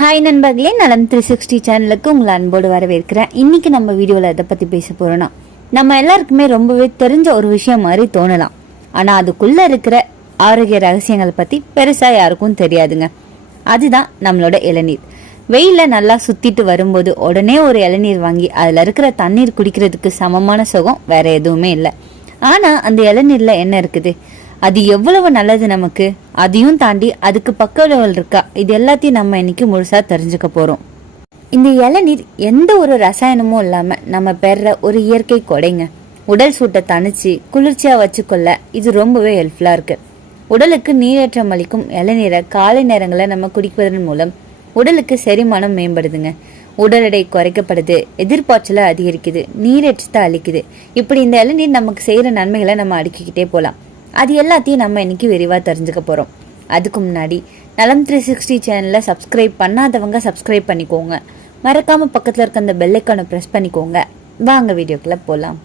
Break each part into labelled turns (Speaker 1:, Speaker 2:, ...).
Speaker 1: Hi நண்பர்களே. நலம் three sixty சேனலுக்கு உங்களை அன்போடு வரவேற்கிறேன். இன்றைக்கி நம்ம வீடியோவில் எதை பற்றி பேச போகிறோன்னா நம்ம எல்லாருக்குமே ரொம்பவே தெரிஞ்ச ஒரு விஷயம் மாதிரி தோணலாம். ஆனால் அதுக்குள்ளே இருக்கிற ஆரோக்கிய ரகசியங்களை பற்றி பெருசாக யாருக்கும் தெரியாதுங்க. அதுதான் நம்மளோட இளநீர். வெயிலில் நல்லா சுற்றிட்டு வரும்போது உடனே ஒரு இளநீர் வாங்கி அதில் இருக்கிற தண்ணீர் குடிக்கிறதுக்கு சமமான சுகம் வேற எதுவுமே இல்லை. ஆனால் அந்த இளநீரில் என்ன இருக்குது? அது எவ்வளவு நல்லது நமக்கு? அதையும் தாண்டி அதுக்கு பக்க இருக்கா? இது எல்லாத்தையும் நம்ம இன்னைக்கு முழுசாக தெரிஞ்சுக்க போகிறோம் இந்த இளநீர் எந்த ஒரு ரசாயனமும் இல்லாமல் நம்ம பெற ஒரு இயற்கை கொடைங்க. உடல் சூட்டை தணிச்சு குளிர்ச்சியாக வச்சுக்கொள்ள இது ரொம்பவே ஹெல்ப்ஃபுல்லாக இருக்குது உடலுக்கு நீரேற்றம் அளிக்கும் இளநீரை காலை நேரங்களில் நம்ம குடிப்பதன் மூலம் உடலுக்கு செரிமானம் மேம்படுதுங்க. உடல் எடை குறைக்கப்படுது எதிர்பார்ச்சலை அதிகரிக்குது நீரேற்றத்தை அளிக்குது. இப்படி இந்த இளநீர் நமக்கு செய்கிற நன்மைகளை நம்ம அடுக்கிக்கிட்டே போகலாம் அது எல்லாத்தையும் நம்ம இன்னைக்கு விரிவாக தெரிஞ்சுக்க போகிறோம் அதுக்கு முன்னாடி நலம் த்ரீ சிக்ஸ்டி சேனலை சப்ஸ்கிரைப் பண்ணாதவங்க சப்ஸ்கிரைப் பண்ணிக்கோங்க. மறக்காமல் பக்கத்தில் இருக்க அந்த பெல்லைக்கானை ப்ரெஸ் பண்ணிக்கோங்க. வாங்க வீடியோக்குள்ளே போகலாம்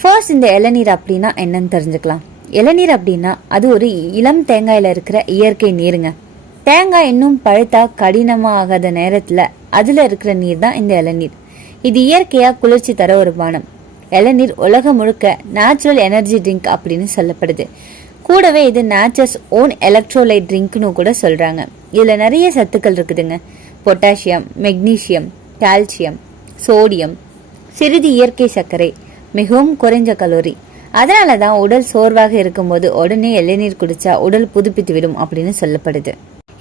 Speaker 1: ஃபர்ஸ்ட் இந்த இளநீர் அப்படின்னா என்னன்னு தெரிஞ்சுக்கலாம். இளநீர் அப்படின்னா அது ஒரு இளம் தேங்காயில் இருக்கிற இயற்கை நீருங்க. தேங்காய் இன்னும் பழுத்தா கடினமாக ஆகாத நேரத்தில் அதில் இருக்கிற நீர் தான் இந்த இளநீர். இது இயற்கையாக குளிர்ச்சி தர ஒரு பானம். இளநீர் உலகம் முழுக்க நேச்சுரல் எனர்ஜி ட்ரிங்க் அப்படின்னு சொல்லப்படுது. கூடவே இது நேச்சர்ஸ் ஓன் எலக்ட்ரோலைட் ட்ரிங்க்னு கூட சொல்கிறாங்க இதில் நிறைய சத்துக்கள் இருக்குதுங்க. பொட்டாசியம் மெக்னீசியம் கால்சியம் சோடியம் சிறிது இயற்கை சர்க்கரை மிகவும் குறைஞ்ச கலோரி. அதனால தான் உடல் சோர்வாக இருக்கும்போது உடனே இளநீர் குடிச்சா உடல் புதுப்பித்து விடும் அப்படின்னு சொல்லப்படுது.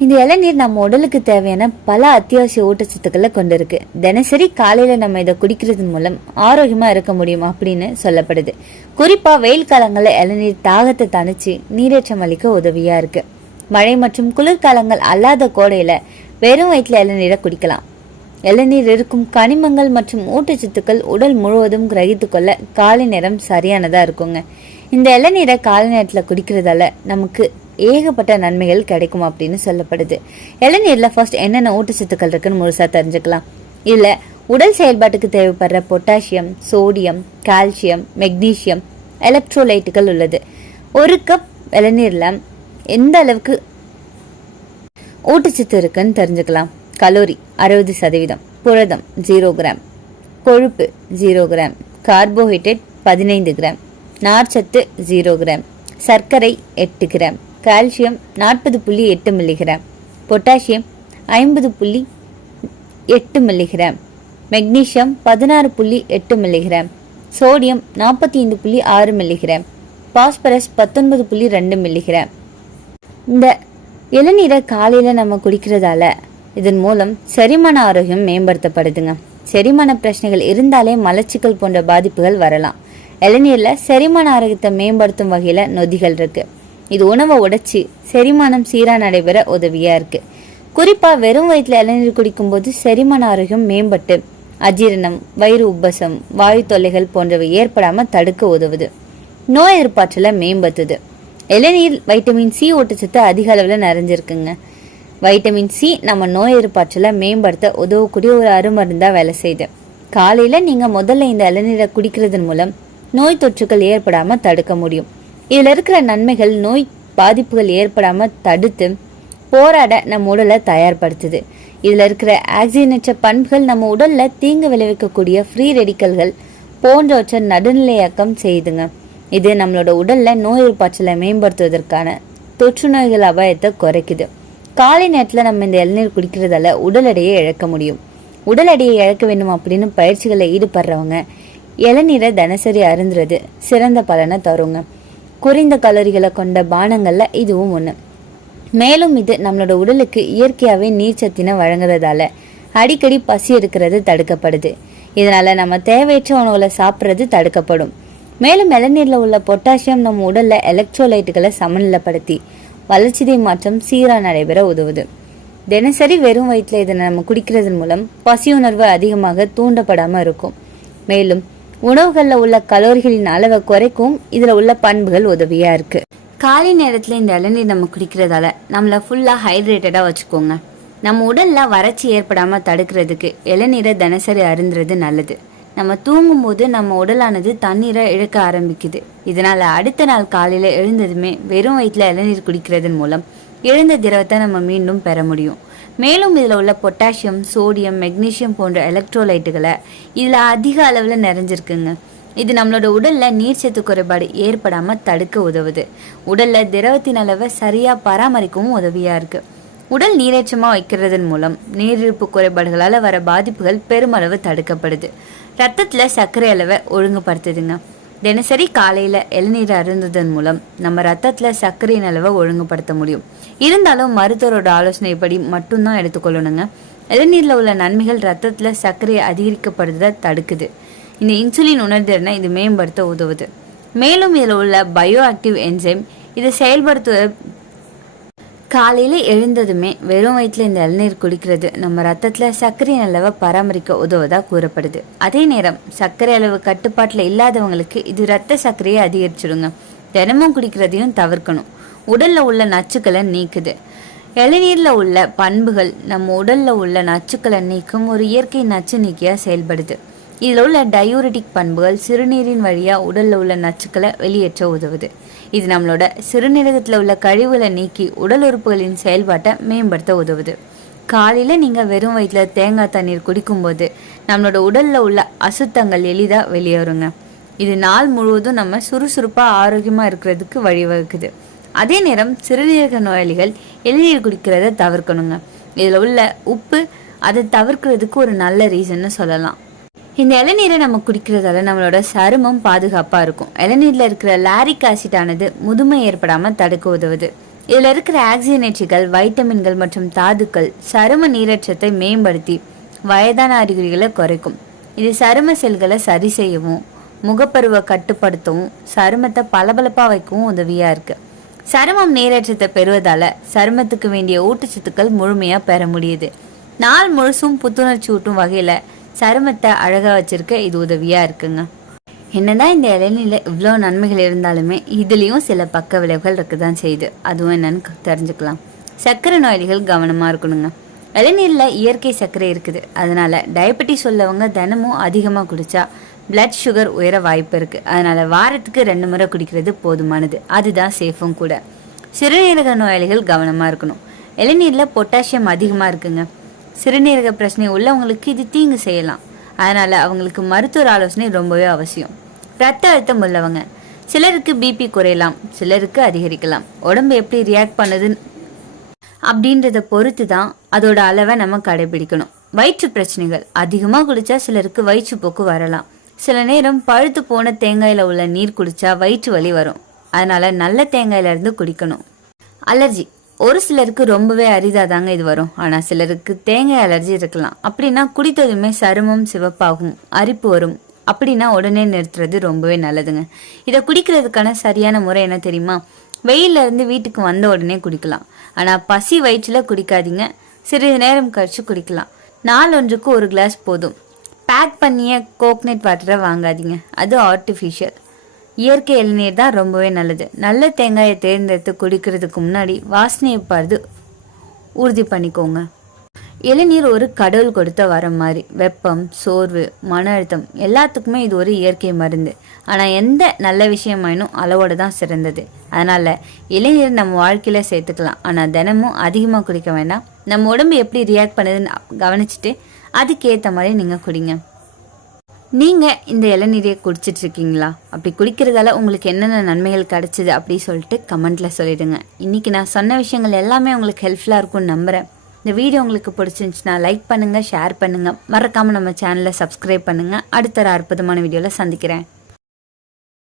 Speaker 1: இந்த இளநீர் நம்ம உடலுக்கு தேவையான பல அத்தியாவசிய ஊட்டச்சத்துக்களை கொண்டிருக்கு. தினசரி காலையில நம்ம இதை குடிக்கிறது மூலம் ஆரோக்கியமா இருக்க முடியும் அப்படின்னு சொல்லப்படுது. குறிப்பா வெயில் காலங்கள்ல இளநீர் தாகத்தை தணிச்சு நீரேற்றம் அளிக்க உதவியா இருக்கு. மழை மற்றும் குளிர்காலங்கள் அல்லாத கோடையில வெறும் வயிற்றுல இளநீரை குடிக்கலாம். இளநீர் இருக்கும் கனிமங்கள் மற்றும் ஊட்டச்சத்துக்கள் உடல் முழுவதும் கிரகித்து கொள்ள காலை நேரம் சரியானதா இருக்குங்க. இந்த இளநீரை காலை நேரத்தில் குடிக்கிறதால நமக்கு ஏகப்பட்ட நன்மைகள் கிடைக்கும் அப்படின்னு சொல்லப்படுது. இளநீரில் ஃபர்ஸ்ட் என்னென்ன ஊட்டச்சத்துக்கள் இருக்குன்னு முழுசாக தெரிஞ்சுக்கலாம். இதில் உடல் செயல்பாட்டுக்கு தேவைப்படுற பொட்டாசியம் சோடியம் கால்சியம் மெக்னீசியம் எலக்ட்ரோலைட்டுகள் உள்ளது. ஒரு கப் இளநீர்ல எந்த அளவுக்கு ஊட்டச்சத்து இருக்குன்னு தெரிஞ்சுக்கலாம். கலோரி அறுபது சதவீதம் புரதம் ஜீரோ கிராம் கொழுப்பு ஜீரோ கிராம் கார்போஹைட்ரேட் பதினைந்து கிராம் நார்ச்சத்து ஜீரோ கிராம் சர்க்கரை எட்டு கிராம் கால்சியம் நாற்பது புள்ளி எட்டு மில்லிகிராம் பொட்டாசியம் ஐம்பது புள்ளி எட்டு மில்லிகிராம் மெக்னீசியம் பதினாறு புள்ளி எட்டு மில்லிகிராம் சோடியம் நாற்பத்தி ஐந்து புள்ளி ஆறு மில்லிகிராம் பாஸ்பரஸ் பத்தொன்பது புள்ளி ரெண்டு மில்லிகிராம் இந்த இளநீரை காலையில் நம்ம குடிக்கிறதால இதன் மூலம் செரிமான ஆரோக்கியம் மேம்படுத்தப்படுதுங்க. செரிமான பிரச்சனைகள் இருந்தாலே மலச்சிக்கல் போன்ற பாதிப்புகள் வரலாம். இளநீர்ல செரிமான ஆரோக்கியத்தை மேம்படுத்தும் வகையில நொதிகள் இருக்கு. இது உணவை உடைச்சி செரிமானம் சீராக நடைபெற உதவியாக இருக்கு. குறிப்பா வெறும் வயிற்றில் இளநீர் குடிக்கும்போது செரிமான ஆரோக்கியம் மேம்பட்டு அஜீரணம் வயிறு உப்பசம் வாயு தொல்லைகள் போன்றவை ஏற்படாமல் தடுக்க உதவுது. நோய் எதிர்ப்பாற்றலை மேம்படுத்துது. இளநீர் வைட்டமின் சி ஊட்டச்சத்து அதிக அளவில் நிறைஞ்சிருக்குங்க. வைட்டமின் சி நம்ம நோய் எதிர்ப்பாற்றலை மேம்படுத்த உதவக்கூடிய ஒரு அருமருந்தாக வேலை செய்யுது. காலையில் நீங்கள் முதல்ல இந்த இளநீரை குடிக்கிறதன் மூலம் நோய் தொற்றுகள் ஏற்படாமல் தடுக்க முடியும். இதில் இருக்கிற நன்மைகள் நோய் பாதிப்புகள் ஏற்படாமல் தடுத்து போராட நம்ம உடலை தயார்படுத்துது. இதில் இருக்கிற ஆக்சிஜனேற்ற பண்புகள் நம்ம உடலில் தீங்கு விளைவிக்கக்கூடிய ஃப்ரீ ரெடிக்கல்கள் போன்றவற்றை நடுநிலையாக்கம் செய்யுதுங்க இது நம்மளோட உடலில் நோய் எதிர்ப்பாற்றலை மேம்படுத்துவதற்கான தொற்று நோய்கள் அபாயத்தை குறைக்குது. காலை நேரத்தில் நம்ம இந்த இளநீர் குடிக்கிறதால உடல் எடையை இழக்க முடியும். உடல் எடையை இழக்க வேண்டும் அப்படின்னு பயிற்சிகளில் ஈடுபடுறவங்க இளநீரை தினசரி அருந்துறது சிறந்த பலனை தருங்க. குறைந்த கலோரிகளை கொண்ட பானங்களில் இதுவும் ஒன்று மேலும் இது நம்மளோட உடலுக்கு இயற்கையாகவே நீர்ச்சத்தினை வழங்குறதால அடிக்கடி பசி எடுக்கிறது தடுக்கப்படுது. இதனால நம்ம தேவையற்ற உணவுகளை சாப்பிட்றது தடுக்கப்படும். மேலும் இளநீரில் உள்ள பொட்டாசியம் நம்ம உடலில் எலக்ட்ரோலைட்டுகளை சமநிலைப்படுத்தி வளர்ச்சிதை மாற்றம் சீராக நடைபெற உதவுது. தினசரி வெறும் வயிற்றுல இதை நம்ம குடிக்கிறதன் மூலம் பசி உணர்வு அதிகமாக தூண்டப்படாமல் இருக்கும். மேலும் உணவுகளில் உள்ள கலோரிகளின் அளவை குறைக்கும். இதில் உள்ள பண்புகள் உதவியாக இருக்கு. காலை நேரத்தில் இந்த இளநீர் நம்ம குடிக்கிறதால நம்மளை ஃபுல்லாக ஹைட்ரேட்டடாக வச்சுக்கோங்க. நம்ம உடலில் வறட்சி ஏற்படாமல் தடுக்கிறதுக்கு இளநீரை தினசரி அருந்துறது நல்லது. நம்ம தூங்கும்போது நம்ம உடலானது தண்ணீரை இழக்க ஆரம்பிக்குது. இதனால அடுத்த நாள் காலையில் எழுந்ததுமே வெறும் வயிற்றில் இளநீர் குடிக்கிறதன் மூலம் எழுந்த திரவத்தை நம்ம மீண்டும் பெற முடியும். மேலும் இதில் உள்ள பொட்டாசியம் சோடியம் மெக்னீசியம் போன்ற எலக்ட்ரோலைட்டுகளை இதில் அதிக அளவில் நிறைஞ்சிருக்குங்க. இது நம்மளோட உடலில் நீர்ச்சத்து குறைபாடு ஏற்படாமல் தடுக்க உதவுது. உடலில் திரவத்தின் அளவை சரியாக பராமரிக்கவும் உதவியாக இருக்குது உடல் நீரேற்றமாக வைக்கிறதன் மூலம் நீரிழப்பு குறைபாடுகளால் வர பாதிப்புகள் பெருமளவு தடுக்கப்படுது. ரத்தத்தில் சர்க்கரை அளவை ஒழுங்குபடுத்துதுங்க. தினசரி காலையில் இளநீர் அருந்ததன் மூலம் நம்ம ரத்தத்தில் சர்க்கரையின் அளவை ஒழுங்குபடுத்த முடியும். இருந்தாலும் மருத்துவரோட ஆலோசனைப்படி மட்டும்தான் எடுத்துக்கொள்ளணுங்க. இளநீரில் உள்ள நன்மைகள் ரத்தத்தில் சர்க்கரை அதிகரிக்கப்படுறதை தடுக்குது. இந்த இன்சுலின் உணர்திறனை இது மேம்படுத்த உதவுது. மேலும் இதில் உள்ள பயோ ஆக்டிவ் என்சைம் இதை செயல்படுத்துவ காலையில் எழுந்ததுமே வெறும் வயிற்றில் இந்த இளநீர் குடிக்கிறது நம்ம ரத்தத்தில் சர்க்கரை அளவை பராமரிக்க உதவுவதாக கூறப்படுது. அதே நேரம் சர்க்கரை அளவு கட்டுப்பாட்டில் இல்லாதவங்களுக்கு இது ரத்த சர்க்கரையை அதிகரிச்சிடுங்க. தினமும் குடிக்கிறதையும் தவிர்க்கணும். உடலில் உள்ள நச்சுக்களை நீக்குது. இளநீரில் உள்ள பண்புகள் நம்ம உடலில் உள்ள நச்சுக்களை நீக்கும் ஒரு இயற்கை நச்சு நீக்கியாக செயல்படுது. இதில் உள்ள டயூரிட்டிக் பண்புகள் சிறுநீரின் வழியாக உடலில் உள்ள நச்சுக்களை வெளியேற்ற உதவுது. இது நம்மளோட சிறுநீரகத்தில் உள்ள கழிவுகளை நீக்கி உடல் உறுப்புகளின் செயல்பாட்டை மேம்படுத்த உதவுது. காலையில் நீங்கள் வெறும் வயிற்றில் தேங்காய் தண்ணீர் குடிக்கும்போது நம்மளோட உடலில் உள்ள அசுத்தங்கள் எளிதாக வெளியேறுங்க. இது நாள் முழுவதும் நம்ம சுறுசுறுப்பாக ஆரோக்கியமாக இருக்கிறதுக்கு வழிவகுக்குது. அதே நேரம் சிறுநீரக நோயாளிகள் இளநீர் குடிக்கிறத தவிர்க்கணுங்க. இதில் உள்ள உப்பு அதை தவிர்க்கிறதுக்கு ஒரு நல்ல ரீசன்னு சொல்லலாம். இந்த இளநீரை நம்ம குடிக்கிறதால நம்மளோட சருமம் பாதுகாப்பாக இருக்கும். இளநீரில் இருக்கிற லாரிக் ஆசிட்டானது முதுமை ஏற்படாமல் தடுக்க உதவுது. இதில் இருக்கிற ஆக்சிஜனேற்றிகள் வைட்டமின்கள் மற்றும் தாதுக்கள் சரும நீரற்றத்தை மேம்படுத்தி வயதான அறிகுறிகளை குறைக்கும். இது சரும செல்களை சரி செய்யவும் முகப்பருவை கட்டுப்படுத்தவும் சருமத்தை பளபளப்பாக வைக்கவும் உதவியாக இருக்குது சருமம் நீரேற்றத்தை பெறுவதால சருமத்துக்கு வேண்டிய ஊட்டச்சத்துக்கள் முழுமையாக பெற முடியுது. நாள் முழுசும் புத்துணர்ச்சி ஊட்டும் வகையில் சருமத்தை அழகாக வச்சிருக்க இது உதவியாக இருக்குங்க. என்னதான் இந்த இளநில இவ்வளோ நன்மைகள் இருந்தாலுமே இதுலேயும் சில பக்க விளைவுகள் இருக்க தான் செய்யுது. அதுவும் என்னன்னு தெரிஞ்சுக்கலாம். சர்க்கரை நோயாளிகள் கவனமாக இருக்கணுங்க. இளநீரில் இயற்கை சர்க்கரை இருக்குது. அதனால டயபெட்டிஸ் உள்ளவங்க தினமும் அதிகமாக குடித்தா பிளட் சுகர் உயர வாய்ப்பு இருக்குது அதனால் வாரத்துக்கு ரெண்டு முறை குடிக்கிறது போதுமானது. அதுதான் சேஃபும் கூட. சிறுநீரக நோயாளிகள் கவனமாக இருக்கணும். இளநீரில் பொட்டாசியம் அதிகமாக இருக்குங்க. சிறுநீரக பிரச்சனை உள்ளவங்களுக்கு இது தீங்கு செய்யலாம். அதனால் அவங்களுக்கு மருத்துவர் ஆலோசனை ரொம்பவே அவசியம். ரத்த அழுத்தம் உள்ளவங்க சிலருக்கு பிபி குறையலாம் சிலருக்கு அதிகரிக்கலாம். உடம்பு எப்படி ரியாக்ட் பண்ணுது அப்படின்றத பொறுத்து தான் அதோட அளவை நம்ம கடைபிடிக்கணும். வயிற்று பிரச்சனைகள் அதிகமாக குளிச்சா சிலருக்கு வயிற்றுப்போக்கு வரலாம். சில நேரம் பழுத்து போன தேங்காயில் உள்ள நீர் குடிச்சா வயிற்று வலி வரும். அதனால நல்ல தேங்காயில இருந்து குடிக்கணும். அலர்ஜி ஒரு சிலருக்கு ரொம்பவே அரிதாக தாங்க இது வரும். ஆனால் சிலருக்கு தேங்காய் அலர்ஜி இருக்கலாம். அப்படின்னா குடித்ததுமே சருமம் சிவப்பாகும் அரிப்பு வரும். அப்படின்னா உடனே நிறுத்துறது ரொம்பவே நல்லதுங்க. இதை குடிக்கிறதுக்கான சரியான முறை என்ன தெரியுமா? வெயில்ல இருந்து வீட்டுக்கு வந்த உடனே குடிக்கலாம். ஆனால் பசி வயிற்றில் குடிக்காதீங்க. சிறிது நேரம் கழிச்சு குடிக்கலாம். நாள் ஒன்றுக்கு ஒரு கிளாஸ் போதும். பேக் பண்ணிய கோக்னட் வாட்டரை வாங்காதீங்க. அது ஆர்டிஃபிஷியல் இயற்கை இளநீர் தான் ரொம்பவே நல்லது. நல்ல தேங்காயை தேர்ந்தெடுத்து குடிக்கிறதுக்கு முன்னாடி வாசனையை பார்த்து உறுதி பண்ணிக்கோங்க. இளநீர் ஒரு கடவுள் கொடுத்த வரம் மாதிரி. வெப்பம் சோர்வு மன அழுத்தம் எல்லாத்துக்குமே இது ஒரு இயற்கை மருந்து. ஆனால் எந்த நல்ல விஷயமாயினும் அளவோடு தான் சிறந்தது. அதனால் இளநீர் நம்ம வாழ்க்கையில் சேர்த்துக்கலாம். ஆனால் தினமும் அதிகமாக குடிக்க வேண்டாம். நம்ம உடம்பு எப்படி ரியாக்ட் பண்ணுதுன்னு கவனிச்சுட்டு அதுக்கேற்ற மாதிரி நீங்கள் குடிங்க. நீங்கள் இந்த இளநீரை குடிச்சிட்டு இருக்கீங்களா அப்படி குடிக்கிறதால உங்களுக்கு என்னென்ன நன்மைகள் கிடைச்சிது அப்படி சொல்லிட்டு கமெண்ட்டில் சொல்லிவிடுங்க இன்றைக்கி நான் சொன்ன விஷயங்கள் எல்லாமே உங்களுக்கு ஹெல்ப்ஃபுல்லாக இருக்கும்னு நம்புகிறேன் இந்த வீடியோ உங்களுக்கு பிடிச்சிருந்துச்சுன்னா லைக் பண்ணுங்கள் ஷேர் பண்ணுங்கள் மறக்காமல் நம்ம சேனலை சப்ஸ்கிரைப் பண்ணுங்கள் அடுத்த ஒரு அற்புதமான வீடியோவில் சந்திக்கிறேன்.